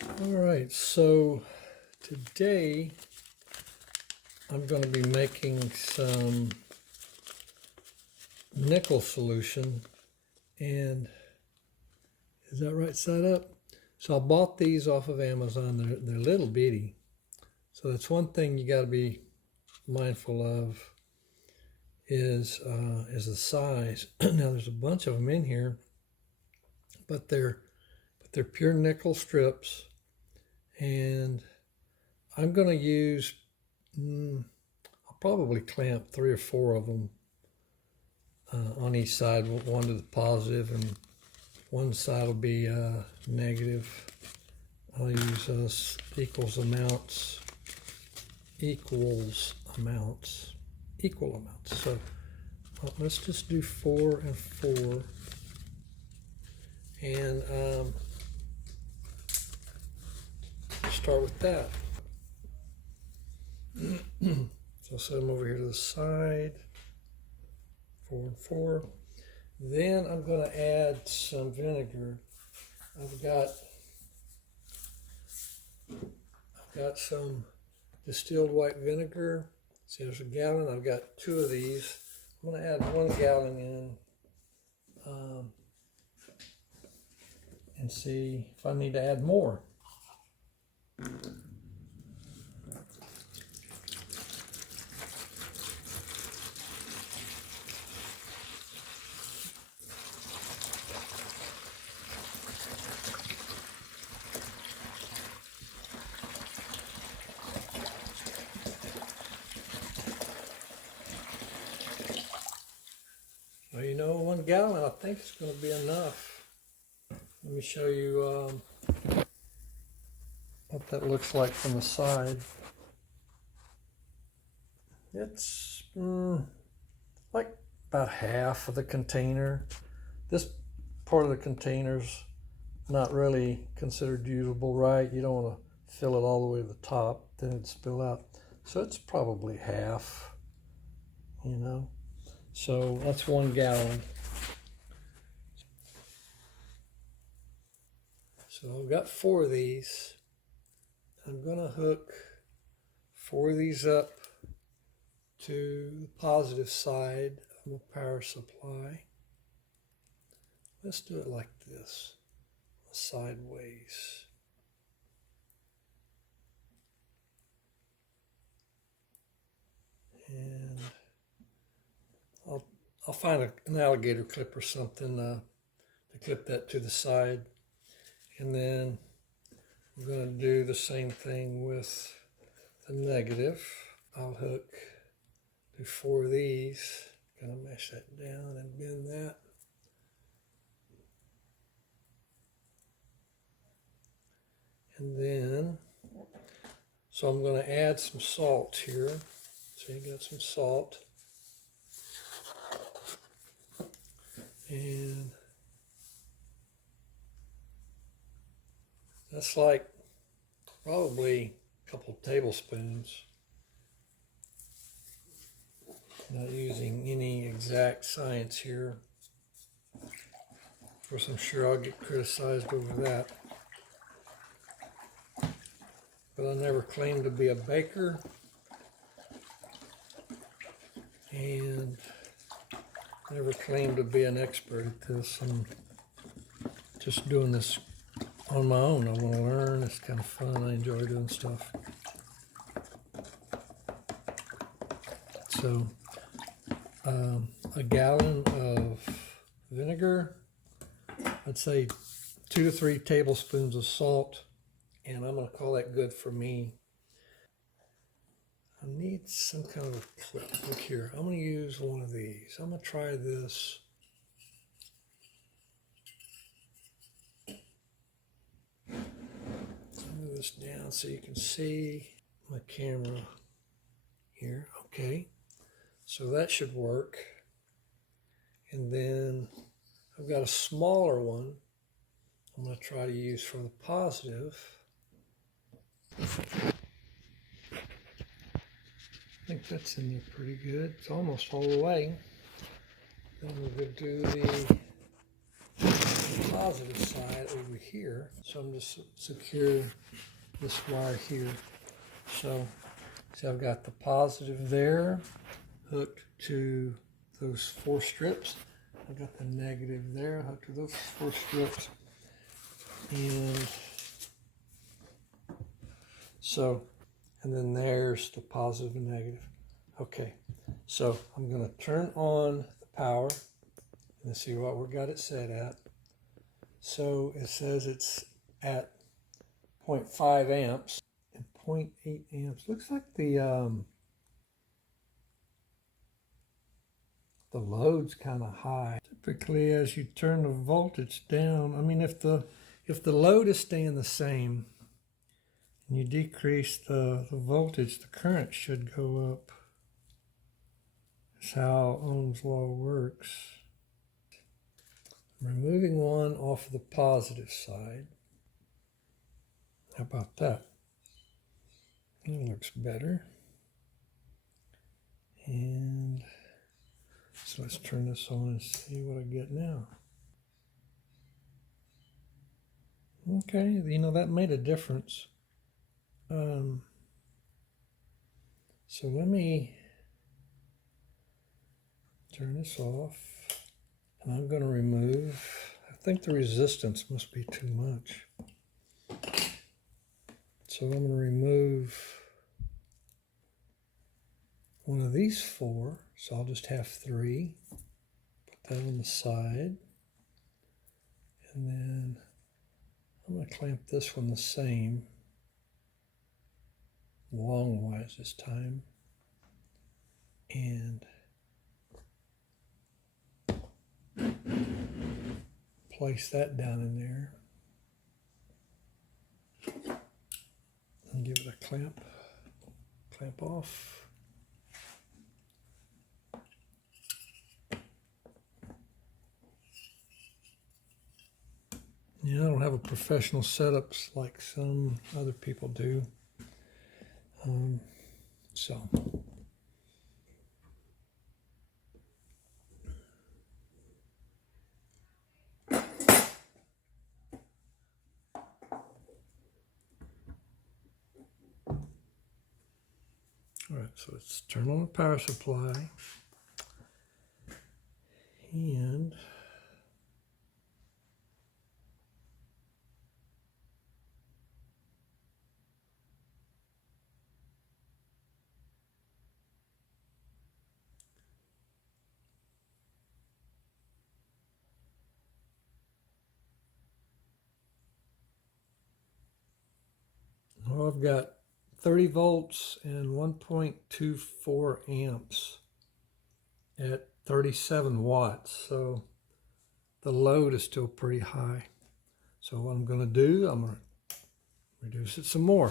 All right, so today I'm going to be making some nickel solution. And is that right side up? So I bought these off of Amazon. They're little bitty. So that's one thing you got to be mindful of is the size. Now there's a bunch of them in here, but they're pure nickel strips, and I'm going to use I'll probably clamp 3 or 4 of them on each side, one to the positive and one side will be negative. I'll use equal amounts. So let's just do 4 and 4, and start with that. So I'll set them over here to the side, 4 and 4. Then I'm going to add some vinegar. I've got some distilled white vinegar. See, there's a gallon. I've got 2 of these. I'm going to add 1 gallon in and see if I need to add more. Well, you know, 1 gallon I think is going to be enough. Let me show you what that looks like from the side. It's like about half of the container. This part of the container's not really considered usable, right? You don't want to fill it all the way to the top, then it'd spill out. So it's probably half, you know. So that's 1 gallon. So I've got 4 of these. I'm going to hook 4 of these up to the positive side of the power supply. Let's do it like this, sideways. And I'll find an alligator clip or something to clip that to the side. And then I'm going to do the same thing with the negative. I'll do 4 of these. Going to mesh that down and bend that. And then, so I'm going to add some salt here. So you got some salt. And that's like probably a couple tablespoons. Not using any exact science here. Of course, I'm sure I'll get criticized over that. But I never claimed to be a baker. And never claimed to be an expert at this. I'm just doing this on my own. I want to learn. It's kind of fun. I enjoy doing stuff. So, a gallon of vinegar, I'd say 2 to 3 tablespoons of salt, and I'm going to call that good for me. I need some kind of a clip. Look here, I'm going to use one of these. I'm going to try this. Move this down so you can see my camera here. Okay, so that should work. And then I've got a smaller one I'm going to try to use for the positive. I think that's in there pretty good. It's almost all the way. Then we're going to do the positive side over here. So I'm just secure this wire here. So see, I've got the positive there hooked to those 4 strips. I've got the negative there hooked to those 4 strips. And so, and then there's the positive and negative. Okay, so I'm going to turn on the power and see what we got it set at. So it says it's at 0.5 amps and 0.8 amps. Looks like the load's kind of high. Typically, as you turn the voltage down, I mean, if the load is staying the same and you decrease the voltage, the current should go up. That's how Ohm's law works. I'm removing one off of the positive side. How about that? That looks better. And so let's turn this on and see what I get now. Okay, you know, that made a difference. So let me turn this off. And I'm going to remove, I think the resistance must be too much. So I'm going to remove one of these 4. So I'll just have 3. Put that on the side. And then I'm going to clamp this one the same. Longwise this time. And place that down in there. And give it a clamp off. Yeah, I don't have a professional setups like some other people do. All right, so let's turn on the power supply. And well, I've got 30 volts and 1.24 amps at 37 watts. So the load is still pretty high. So what I'm going to do, I'm going to reduce it some more.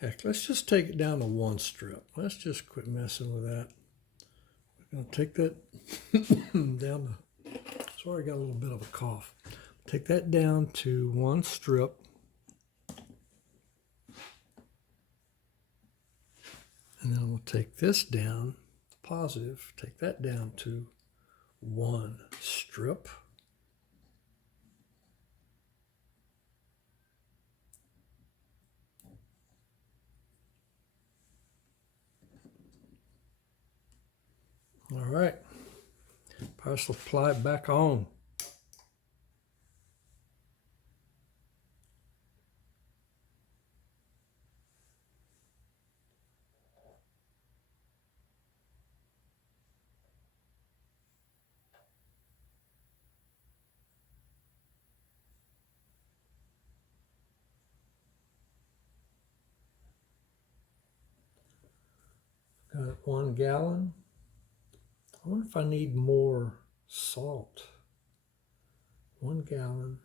Heck, let's just take it down to 1 strip. Let's just quit messing with that. We're going to take that down to, sorry, I got a little bit of a cough. Take that down to 1 strip. And then I'm going to take this down, positive, take that down to 1 strip. All right, power supply back on. Got 1 gallon. I wonder if I need more salt. 1 gallon.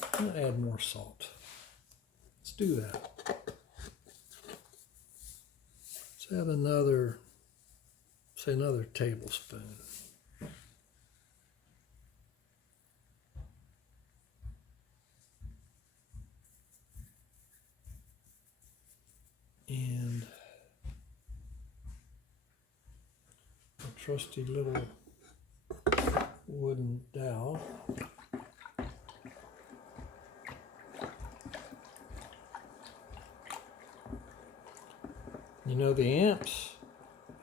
I'm going to add more salt. Let's do that. Let's add another, say another tablespoon. And a trusty little wooden dowel. You know, the amps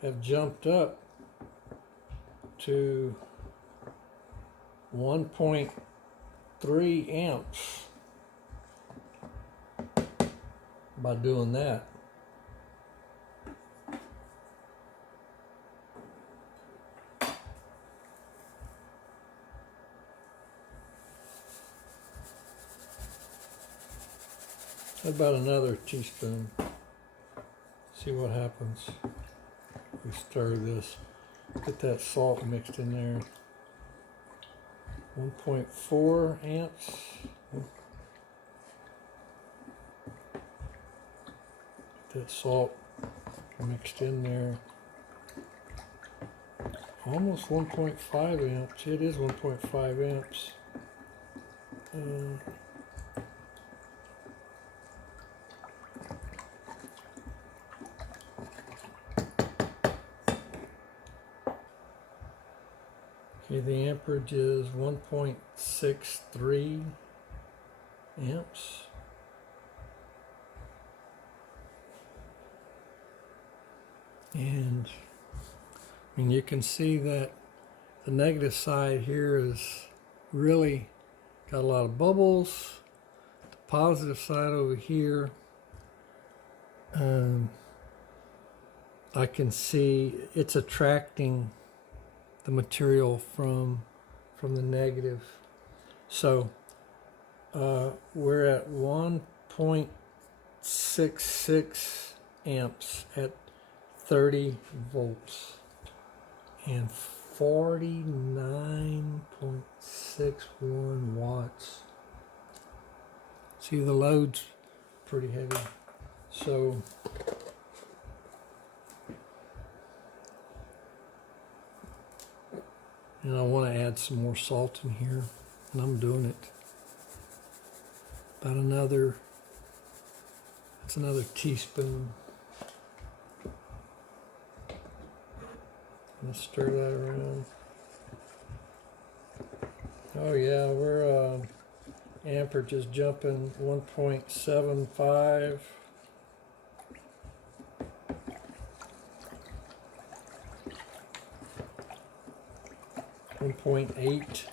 have jumped up to 1.3 amps by doing that. About another teaspoon. See what happens. We stir this. Get that salt mixed in there. 1.4 amps. Get that salt mixed in there. Almost 1.5 amps. It is 1.5 amps. Okay, the amperage is 1.63 amps. And you can see that the negative side here is really got a lot of bubbles. The positive side over here, I can see it's attracting the material from the negative. So we're at 1.66 amps at 30 volts and 49.61 watts. See, the load's pretty heavy. So and I want to add some more salt in here, and I'm doing it. About another, that's another teaspoon. Let's stir that around. Oh yeah, we're amperage is jumping 1.75. 1.8.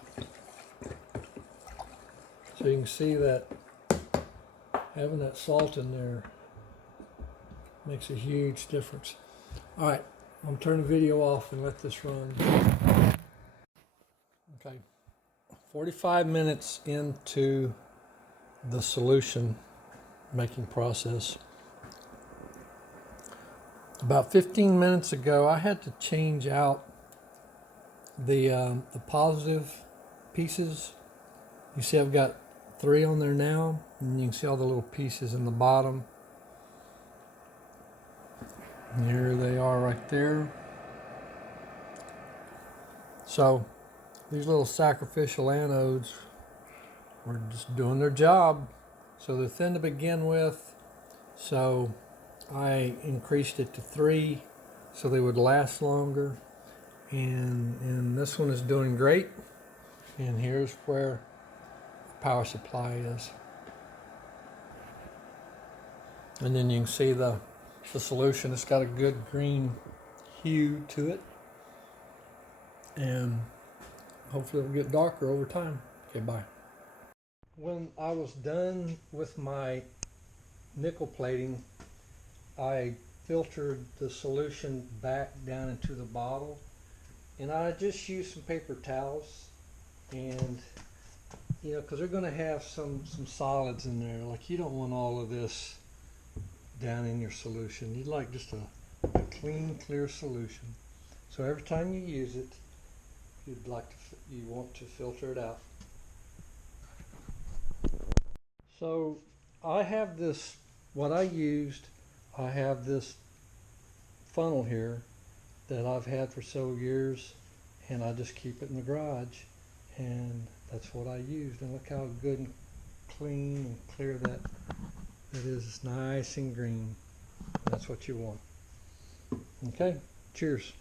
So you can see that having that salt in there makes a huge difference. All right, I'm gonna turn the video off and let this run. Okay, 45 minutes into the solution making process. About 15 minutes ago, I had to change out the positive pieces. You see I've got 3 on there now, and you can see all the little pieces in the bottom. And here they are right there. So these little sacrificial anodes were just doing their job. So they're thin to begin with, so I increased it to 3 so they would last longer. And this one is doing great. And here's where the power supply is. And then you can see the solution. It's got a good green hue to it. And hopefully it'll get darker over time. Okay, bye. When I was done with my nickel plating, I filtered the solution back down into the bottle. And I just used some paper towels, and you know, because they're going to have some solids in there. Like, you don't want all of this down in your solution. You'd like just a clean, clear solution. So every time you use it, you want to filter it out. So I have this. What I used, I have this funnel here that I've had for several years, and I just keep it in the garage, and that's what I used. And look how good and clean and clear that is. It's nice and green. That's what you want. Okay, cheers.